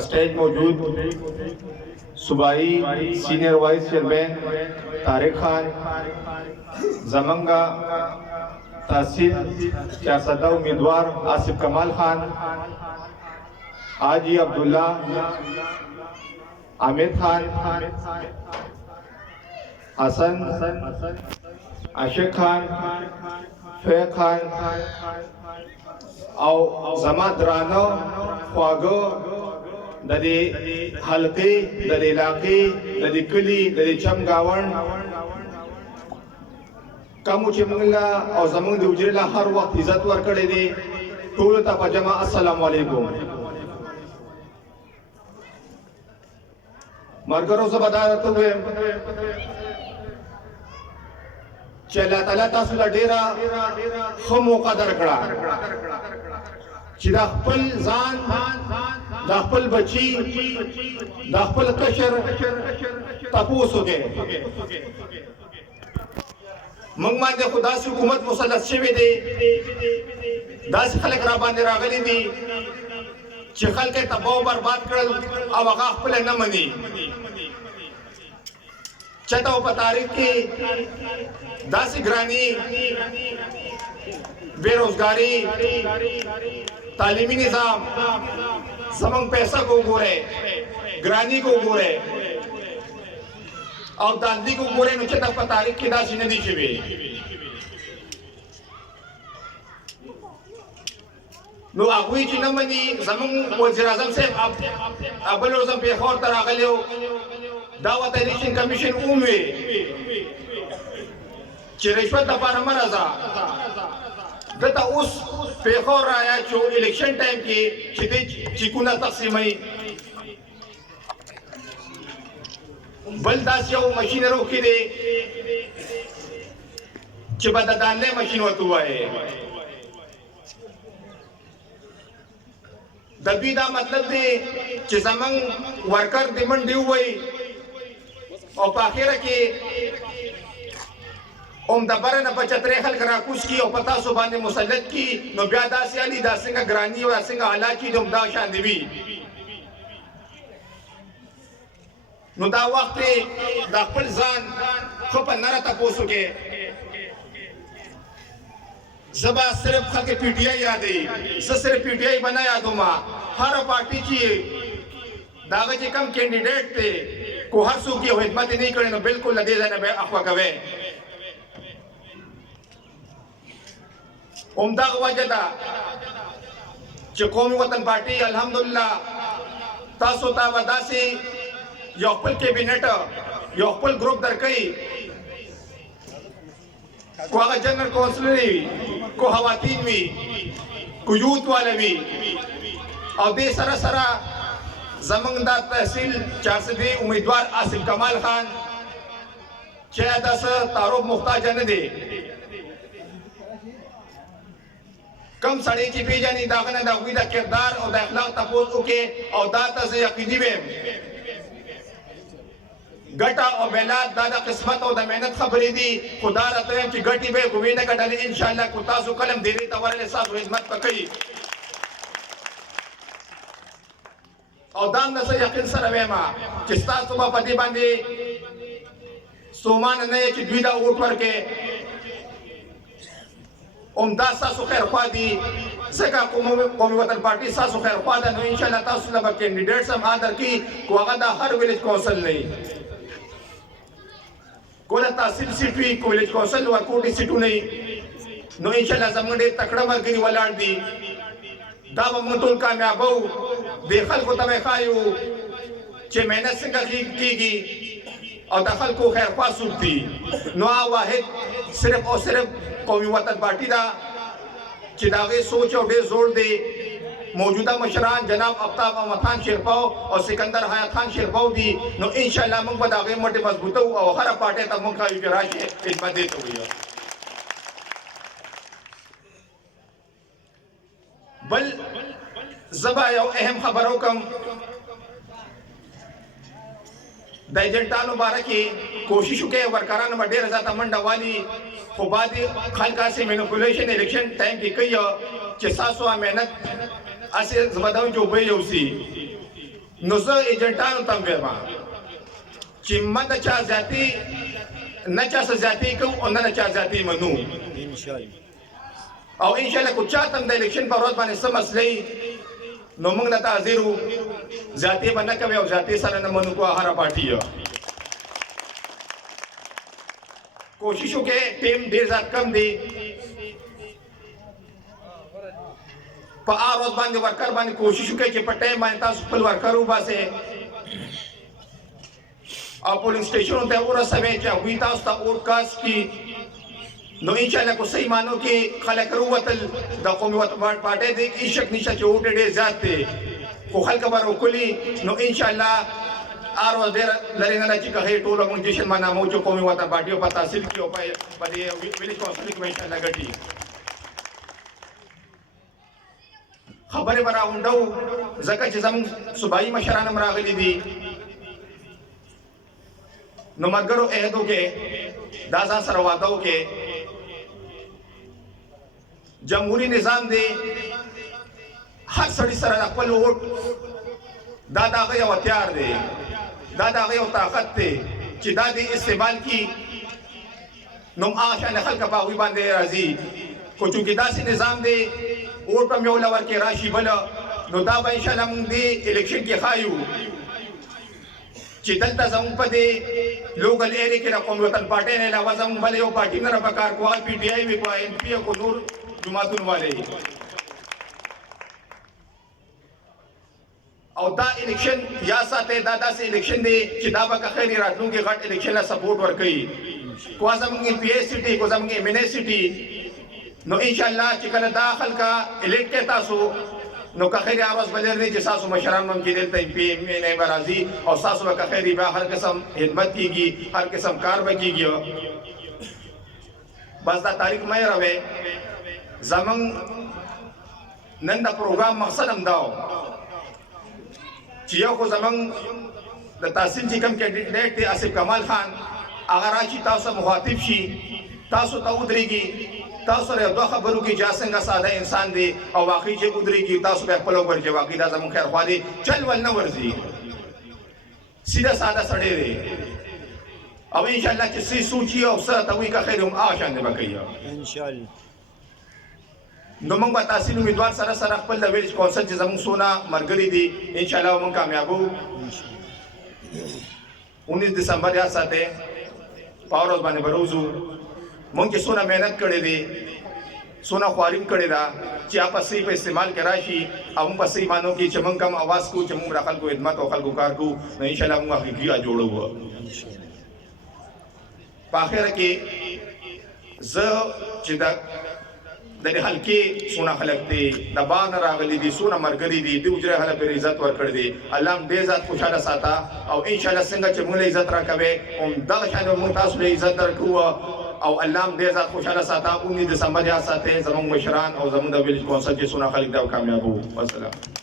स्टेज मौजूद सूबाई senior vice chairman Tariq खान, जमंगा तहसील 400 उम्मीदवार आसिफ कमाल खान, हाजी अब्दुल्ला, आमिर खान, हसन, आशिक खान, फैज खान और जमातरानो ख्वागो ददी हल्की ददी इलाकी ददी कली ददी चमगावन कमु चिमंगला और जमंग दिवजरेला हर वक्त इज्जत वर्कड़े दी टूल ता जमा अस्सलाम वालेकुम मरकरों से बता रहे हुए चला तला तासला डेरा खमो कदर कड़ा चिरापल जान दाखपल बची दाखपल कशर तपूस हो गए मंगमा दे खुदा से हुकूमत मुसल्लत शेवे दे दास खलक राबांदे रागली दी चिखल के तबाव बर्बाद करल अब अगाखपल न मनी चता तारीख की दास ग्रानी बेरोजगारी तालीमी निजाम समंग पैसा को गोरे ग्रानी को गोरे और दांदी को गोरे नुचे तक तारीख की दासी नदी शिवे नो आगुई चिन्नमनी समंग वज़ीर आज़म से अबल रोज़म पे खौर तरागलियो दावत इलेक्शन कमीशन उम्मे चिरेश्वर दपार मराजा दता उस पेखोर आया जो इलेक्शन टाइम की चिते चिकुना तकसीमई बलदासियो मशीनरों की दे चिबदादाने मशीन वतुआ है दबीदा मतलब दे चिजमंग वर्कर डिमांड दी हुई और पाखिरा के ओम दबरा न बचतरे खल करा कुछ की और पता सुबह ने मुसल्लत की नो ब्यादा से अली दासिंगा ग्रानी और दासिंगा आला की जो दा शान देवी नो दा वक्त दाखपल जान खूब नरा तपोसु के जबा सिर्फ खल के पीटीआई याद है सिर्फ पीटीआई बना याद हुआ हर पार्टी की दावे के कम कैंडिडेट थे को हर सू की हिदमत नहीं करे नो बिल्कुल लदे जाने बे अखवा कवे उम्दा वजदा जो कौमी वतन पार्टी अल्हम्दुलिल्लाह तासोता वदासी योकपल कैबिनेट योकपल ग्रुप दरकई को अगर जनरल काउंसिलर को हवातीन भी को यूथ वाले भी और दे सरा सरा जमंगदा तहसील 400 उम्मीदवार आसिफ कमाल खान 6 तारुफ मुख्तार जन दे कम सड़ी की पीजानी दाखना दावी दा किरदार और अखलाक तपोस के और दाता से यकीनी में गटा और बेलाद दादा किस्मत और मेहनत खबरी दी खुदा रहते हैं कि गटी बे गुवीना का डाले इंशाल्लाह कुतासु कलम देरी तवारे साथ खिदमत पकई और दान नसे यकीन सरवेमा चिस्ता सुबह पति बांधी सोमान ने कि द्विदा उठ पर के उम्दा सासु खैर ख्वादी जगह कौमी वतन पार्टी सासु खैर ख्वादा नो इंशाल्लाह तासु लब कैंडिडेट सम आदर की को अगदा हर विलेज काउंसिल नहीं कोला तहसील सीटी को विलेज काउंसिल व कोटी सीटू नहीं नो इंशाल्लाह जमंडे तकड़ा मरगिरी वलाड दी दाव मुतुल कामयाबो देखल को तमे खायू चे मेहनत से कीगी और दखल को खैर ख्वा सुनती नो वाहिद सिर्फ और सिर्फ कौमी वतन पार्टी दा चिदागे सोच और दे जोर दे मौजूदा मशरान जनाब आफ्ताब अहमद खान शेरपाव और सिकंदर हयात खान शेरपाव दी नो इंशाल्लाह मंग बदागे मोटे मजबूत और हर पार्टी तक मंग का विराश खिदमत देते हुए बल जबा अहम खबरों कम दैजंटान मुबारक की कोशिश के वर्करान में 1,500 मंडा वाली खुबादी खालका से मैनिपुलेशन इलेक्शन टाइम की कई 600 मेहनत ऐसे जबरदस्त जो भाई उसी نو زه ایجنټانو ته وایم چې من د چا زیاتي نه چا څه زیاتي کوو او نه د چا زیاتي منو او ان شاء الله کو چاته د الیکشن په ورځ باندې څه مسلې نو موږ د تعذیرو زیاتي باندې کوي او زیاتي سره نه منو کو هر پارټي کوشش وکړئ ټیم ډیر زیات کم دی په هر ورځ باندې ورکر باندې کوشش وکړئ چې په ټایم باندې تاسو خپل ورکر وباسئ او پولینګ سټیشنونو ته ورسوئ چې هغوی تاسو ته اور کاسټ کړي نو انشاءالله کو صحیح مانو کې خلک راووتل د قومي وطن پارټۍ دی هېڅ شک نشته چې ووټ یې ډېر زیات دی خو خلک به راوکلي نو انشاءالله هر ورځ ډېر لرې نه ده چې که ټوله مونږ جشن منامو چې قومي وطن پارټي په تحصیل کې او په دې ویلیج کونسل کې به انشاءالله ګټي خبرې به راغونډو ځکه چې زموږ صوبایي مشران هم راغلي دي نو ملګرو عهد وکړئ دا ځان سره واده وکړئ جمهوري نظام دی هر سړي سره د خپل ووټ دا د هغه یو هتیار دی دا د هغه یو طاقت دی چې دا دې استعمال کړي نو هغه شان خلک په هغوی باندې راځي خو چونکې داسې نظام دی ووټ هم یو لور کې راشي بله نو دا به انشاءالله موږ دې الیکشن کې ښایو چې دلته زموږ په دې لوکل ایریا کې د قومي وطن پارټۍ نه علاوه زموږ بله یو پارټي نه راپکار کو پی ټي آی وي کو این پي کو نور جماعتونو والے او دا الیکشن یا ساته دا داسې الیکشن دی چې دا به که خیر راتلونکي غټ الیکشن له سپورټ ورکوي کو زموږ ایم پی ای سیټي کو زموږ ایم ان ای سیټي نو انشاءالله چې کله دا خلکه الیکټ کړئ تاسو نو که خیر هغه ورځ به لري چې ستاسو مشران هم چې دلته ایم پي ایم ان ای به راځي او ستاسو به که خیر بیا هر قسم خدمت کېږي هر قسم کار به کېږي بس دا تاریخ مه هېروئ زموږ نن د پروګرام مقصد هم دا و چې یو خو زموږ د تحصیل چې کوم کینډیډیټ دی آصف کمال خان هغه راشي تاسو مخاطب شي تاسو ته ودرېږي تاسو سره یو دوه خبرو کې چې څنګه ساده انسان دی او واقعي چې ودرېږي تاسو به خپل وګورئ چې واقعي دا زموږ خیرخوا دی چل ول نه ورځي سیده ساده سړی دی او انشاءالله چې څه سوچي او څه ته وایي که خیر هم هغه شان دی به کوي انشاءالله نو موږ به تحصیل امیدوار سره سره خپل د ویلیج کونسل چې زموږ څونه ملګري دي انشاءالله موږ کامیابو 19 دسمبر یاد ساتئ په ورځ باندې به روزو مونږ چې څونه محنت کړې دی څونه خواریم کړې ده چې هغه په صحیح په استعمال کې راشي او موږ په صحیح مانو کې چې موږ کم اواز کوو چې موږ د خلکو خدمت او خلکو کار کوو نو انشاءالله موږ حقیقي جوړو په اخره کې زه چې د دې حلقې څونه خلک دي د بار نه راغلي دي څونه ملګري دي د اجرا خلک پرې عزت ورکړی دی الله هم ډېر زیات خوشحاله ساته او انشاءالله څنګه چې موږ له عزت راکوي همدغه شان موږ تاسو له عزت درکوو او الله هم ډېر زیات خوشحاله ساته 19 دسمبر یاد ساتئ زموږ مشران او زموږ د ویلیج کونسل چې څونه خلک دا کامیابو والسلام